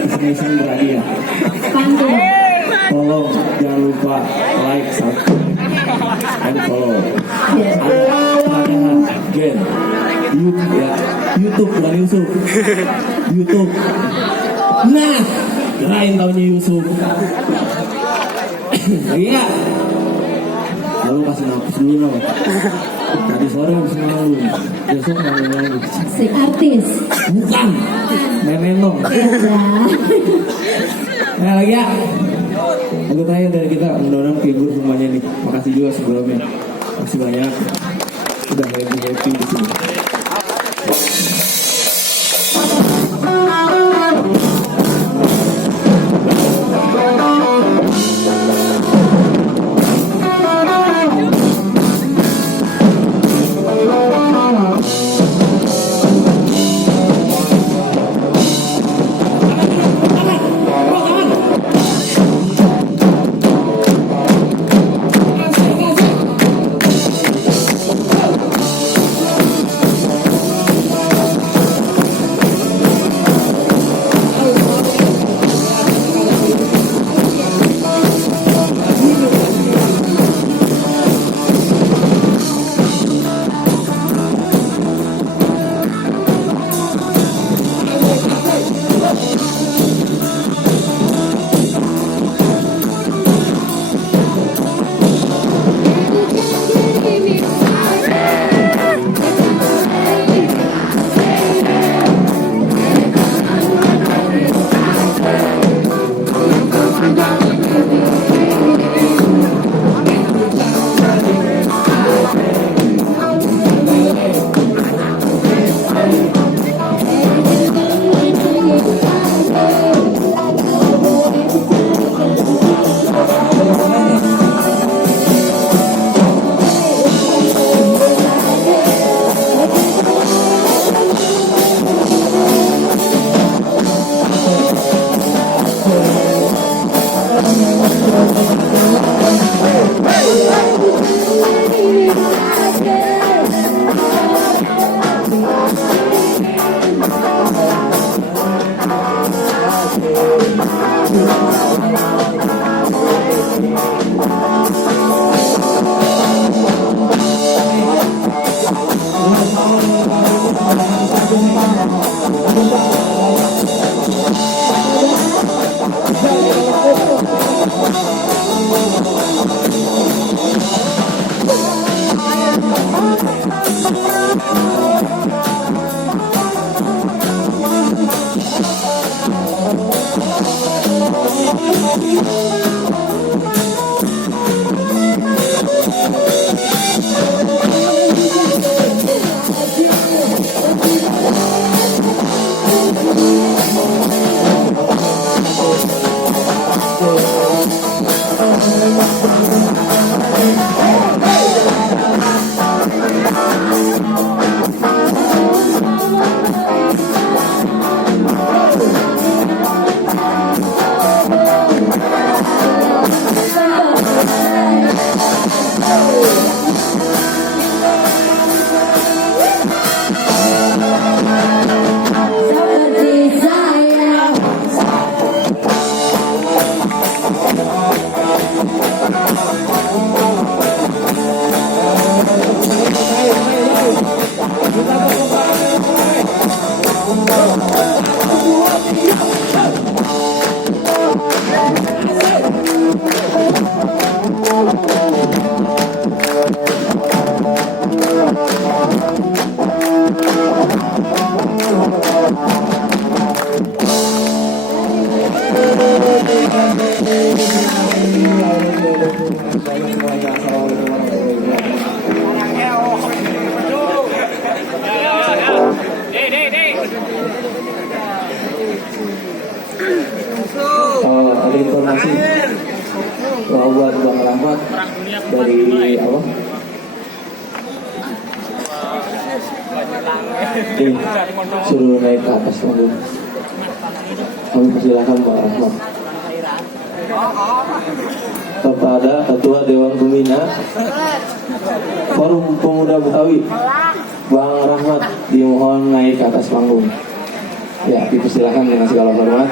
Iseng-iseng berhadiah. Tolong jangan lupa like, subscribe, and follow. Ada Gen YouTube ya, YouTube bukan Yusuf. YouTube. Nah, lain tahunya Yusuf. Lagi nggak? Lalu kasih nafas dulu loh. Tadi sore habis ngomong, besok ngomong lagi. Si artis. Bukan. Nenong. Nah lagi ya. Untuk terakhir dari kita, mudah-mudahan kehibur semuanya nih. Makasih juga sebelumnya. Makasih banyak. Udah happy di sini. Ada informasi bahwa Bang Rahmat dari apa? Suruh naik ke atas panggung. Kami persilakan Bang Rahmat. Kepada Ketua Dewan Pembina Forum Pemuda Betawi, Bang Rahmat dimohon naik ke atas panggung. Ya, dipersilahkan dengan segala hormat.